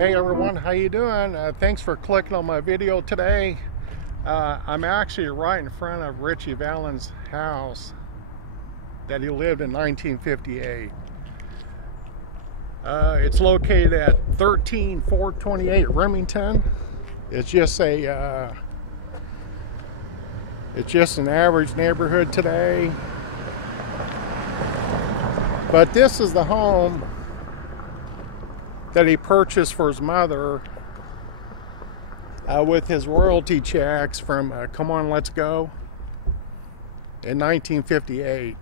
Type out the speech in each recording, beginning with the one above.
Hey everyone, how you doing? Thanks for clicking on my video today. I'm actually right in front of Ritchie Valens' house that he lived in 1958. It's located at 13428 Remington. It's just an average neighborhood today. But this is the home that he purchased for his mother with his royalty checks from Come On, Let's Go in 1958.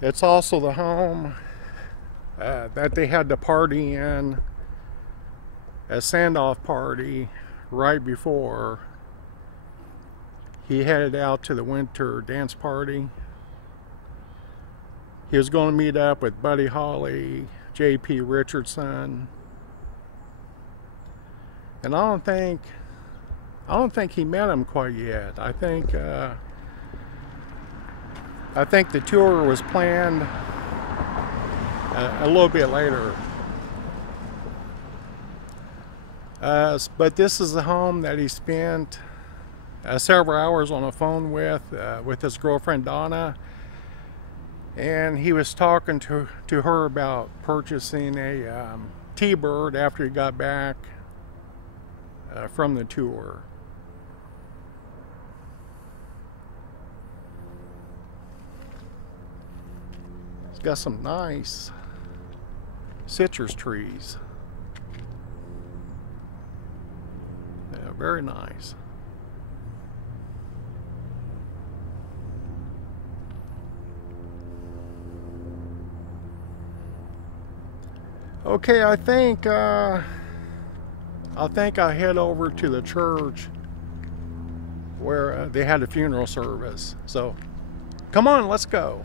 It's also the home that they had the party in, a send-off party right before he headed out to the winter dance party. He was going to meet up with Buddy Holly, J.P. Richardson, and I don't think he met him quite yet. I think the tour was planned a little bit later. But this is the home that he spent several hours on the phone with his girlfriend Donna. And he was talking to her about purchasing a T-Bird after he got back from the tour. It's got some nice citrus trees. Yeah, very nice. Okay, I think I'll head over to the church where they had a funeral service. So, come on, let's go.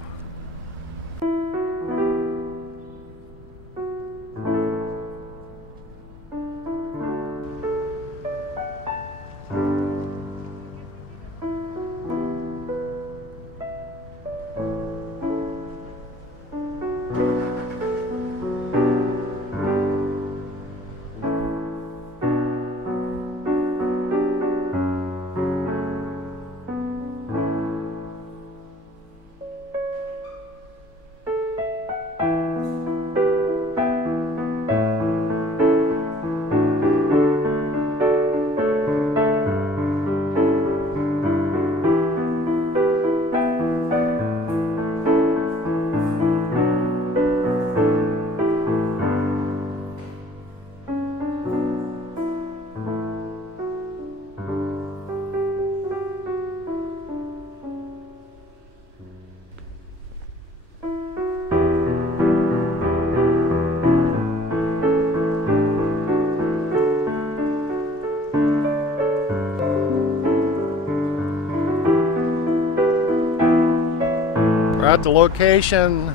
We're at the location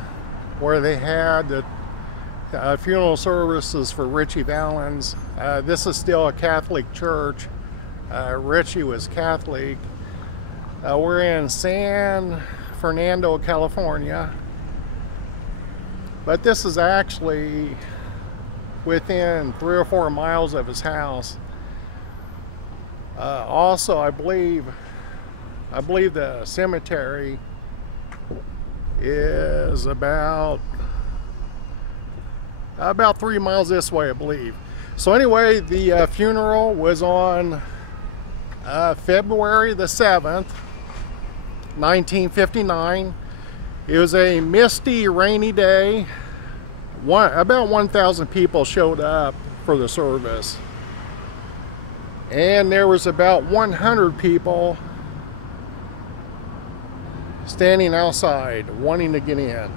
where they had the funeral services for Ritchie Valens. This is still a Catholic church. Ritchie was Catholic. We're in San Fernando, California. But this is actually within 3 or 4 miles of his house. Also, I believe the cemetery is about 3 miles this way, I believe. So anyway, the funeral was on February the 7th, 1959. It was a misty, rainy day. About 1,000 people showed up for the service. And there was about 100 people standing outside wanting to get in.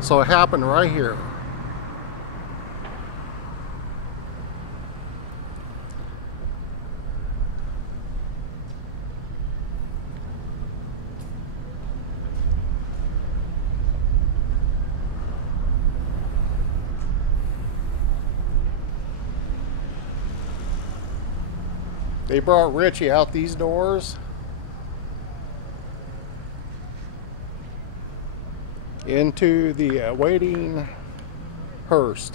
So it happened right here. They brought Ritchie out these doors into the waiting hearse.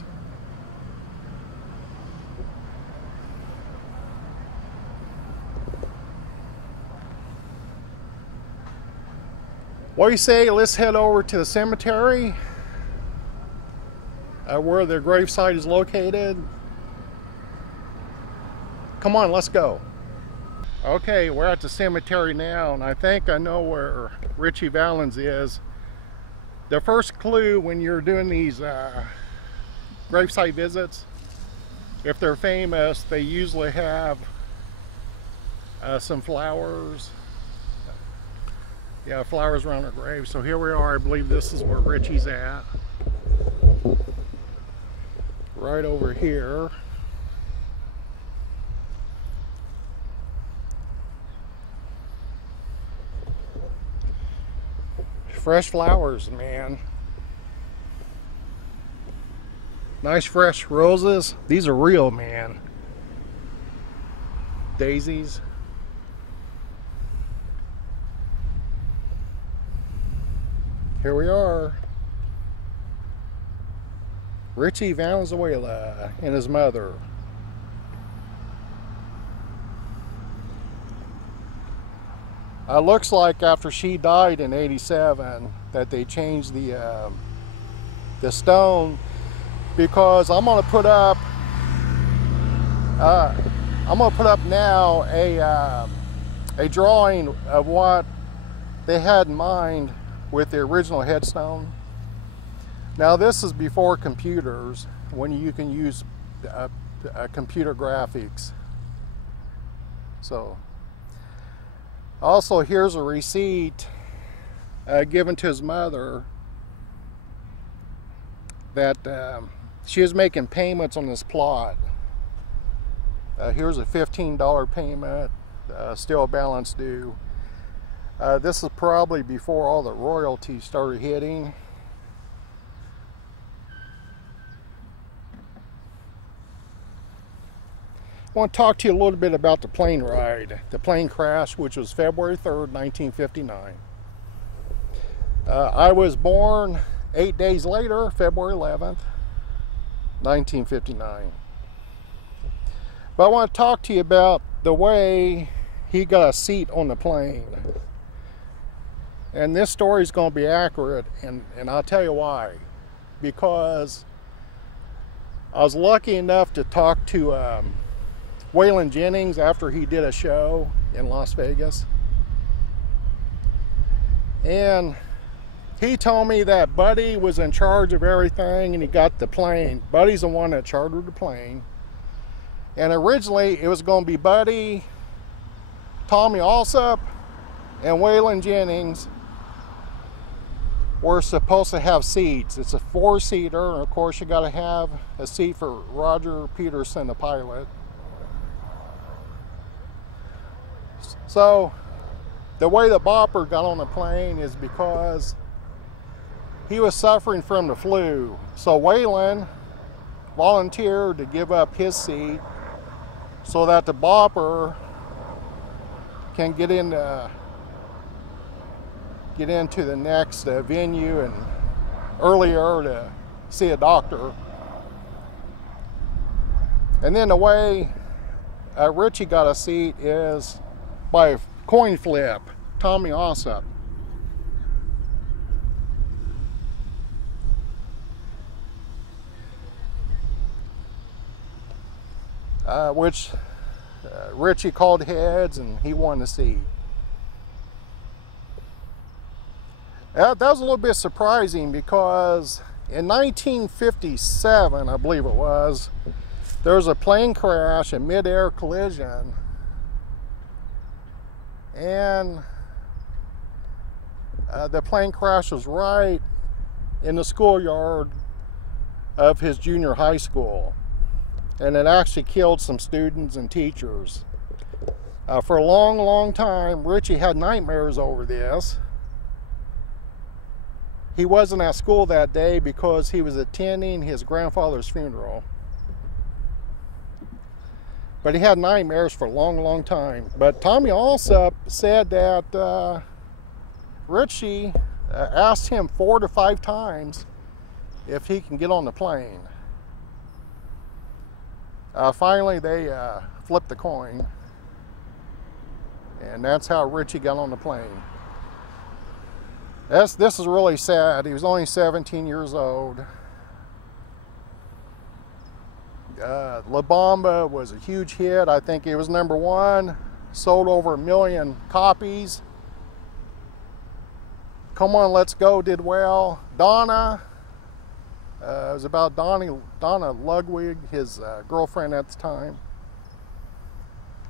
What do you say? Let's head over to the cemetery where the gravesite is located. Come on, let's go. Okay, we're at the cemetery now, and I think I know where Ritchie Valens is. The first clue when you're doing these gravesite visits, if they're famous, they usually have some flowers. Yeah, flowers around her grave. So here we are. I believe this is where Ritchie's at. Right over here. Fresh flowers, man. Nice fresh roses. These are real, man. Daisies. Here we are. Ritchie Valens and his mother. Looks like after she died in '87 that they changed the stone, because I'm gonna put up now a drawing of what they had in mind with the original headstone. Now this is before computers, when you can use computer graphics. So also here's a receipt given to his mother that she was making payments on this plot. Here's a $15 payment, still a balance due. This is probably before all the royalties started hitting. I want to talk to you a little bit about the plane ride, the plane crash, which was February 3rd, 1959. I was born 8 days later, February 11th, 1959. But I want to talk to you about the way he got a seat on the plane. And this story is going to be accurate, and I'll tell you why. Because I was lucky enough to talk to Waylon Jennings after he did a show in Las Vegas. And he told me that Buddy was in charge of everything and he got the plane. Buddy's the one that chartered the plane. And originally it was going to be Buddy, Tommy Alsop, and Waylon Jennings were supposed to have seats. It's a 4-seater, and of course you got to have a seat for Roger Peterson, the pilot. So the way the bopper got on the plane is because he was suffering from the flu. So Waylon volunteered to give up his seat so that the bopper can get into the next venue and earlier to see a doctor. And then the way Ritchie got a seat is by a coin flip, Tommy Alsop. Which Ritchie called heads and he won the seat. That was a little bit surprising because in 1957, I believe it was, there was a plane crash, a mid-air collision, and the plane crash was right in the schoolyard of his junior high school, and it actually killed some students and teachers. For a long time, Ritchie had nightmares over this. He wasn't at school that day because he was attending his grandfather's funeral. But he had nightmares for a long, long time. But Tommy Allsup said that Ritchie asked him 4 to 5 times if he can get on the plane. Finally, they flipped the coin. And that's how Ritchie got on the plane. This is really sad. He was only 17 years old. La Bamba was a huge hit. I think it was #1. Sold over 1 million copies. Come On, Let's Go did well. Donna, it was about Donna Ludwig, his girlfriend at the time.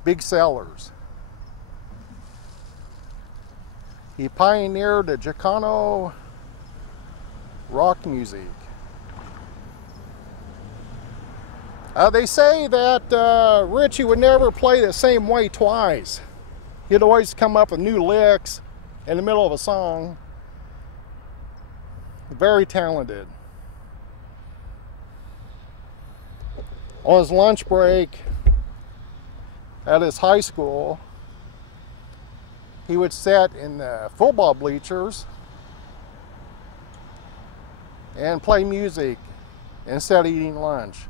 Big sellers. He pioneered the Chicano rock music. They say that Ritchie would never play the same way twice. He'd always come up with new licks in the middle of a song. Very talented. On his lunch break at his high school, he would sit in the football bleachers and play music instead of eating lunch.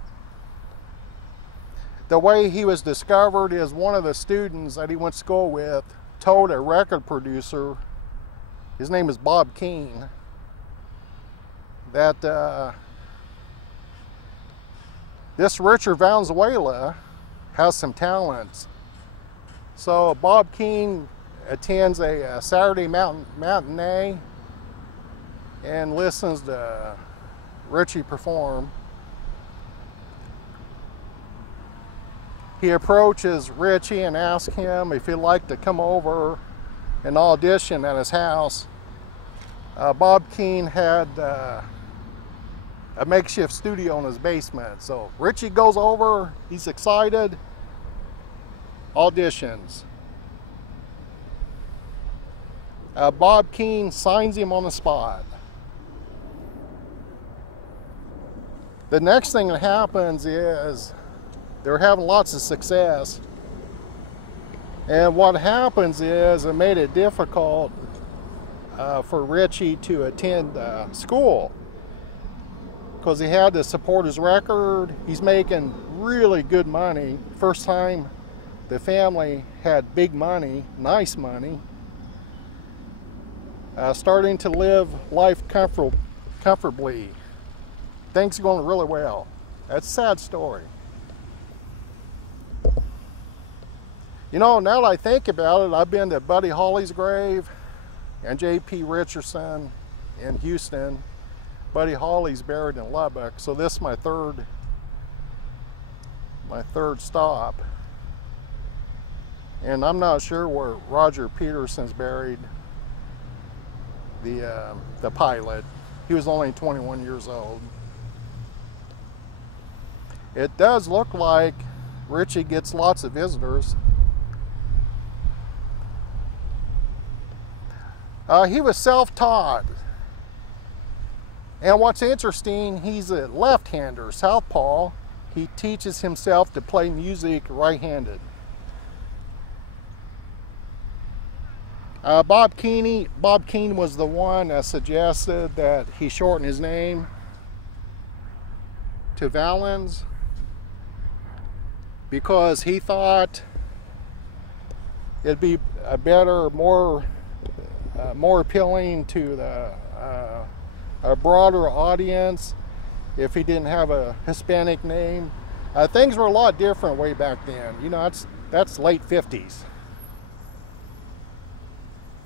The way he was discovered is one of the students that he went to school with told a record producer, his name is Bob Keane, that this Richard Valenzuela has some talents. So Bob Keane attends a Saturday matinee and listens to Ritchie perform. He approaches Ritchie and asks him if he'd like to come over and audition at his house. Bob Keane had a makeshift studio in his basement. So Ritchie goes over, he's excited, auditions. Bob Keane signs him on the spot. The next thing that happens is they're having lots of success. And what happens is it made it difficult for Ritchie to attend school because he had to support his record. He's making really good money. First time the family had big money, nice money. Starting to live life comfortably. Things are going really well. That's a sad story. You know, now that I think about it, I've been to Buddy Holly's grave and J.P. Richardson in Houston. Buddy Holly's buried in Lubbock, so this is my third stop. And I'm not sure where Roger Peterson's buried, the pilot. He was only 21 years old. It does look like Ritchie gets lots of visitors. He was self-taught. And what's interesting, he's a left-hander, southpaw. He teaches himself to play music right-handed. Bob Keane was the one that suggested that he shorten his name to Valens because he thought it'd be a better, more appealing to a broader audience if he didn't have a Hispanic name. Things were a lot different way back then. You know, that's late 50s.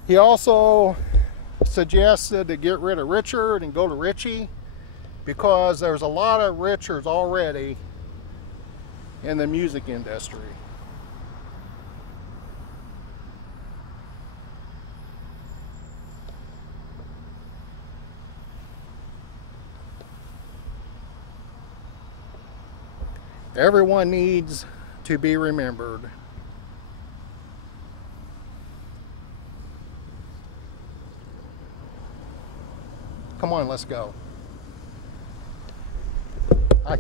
He also suggested to get rid of Richard and go to Ritchie because there's a lot of Richards already in the music industry. Everyone needs to be remembered. Come on, let's go. Hi.